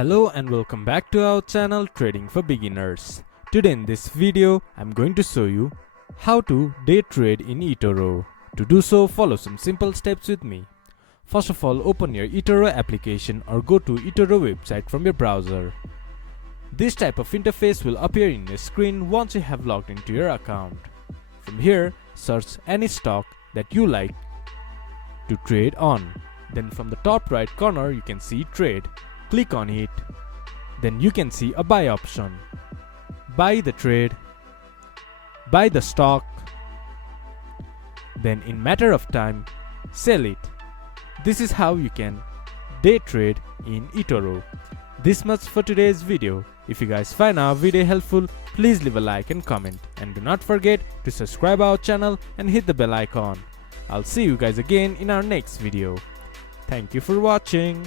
Hello and welcome back to our channel Trading for Beginners. Today in this video, I'm going to show you how to day trade in Etoro. To do so, follow some simple steps with me. First of all, open your Etoro application or go to Etoro website from your browser. This type of interface will appear in your screen once you have logged into your account. From here, search any stock that you like to trade on. Then from the top right corner, you can see trade. Click on it. Then you can see a buy option. Buy the trade. Buy the stock. Then in matter of time, sell it. This is how you can day trade in Etoro. This much for today's video. If you guys find our video helpful, please leave a like and comment. And do not forget to subscribe our channel and hit the bell icon. I'll see you guys again in our next video. Thank you for watching.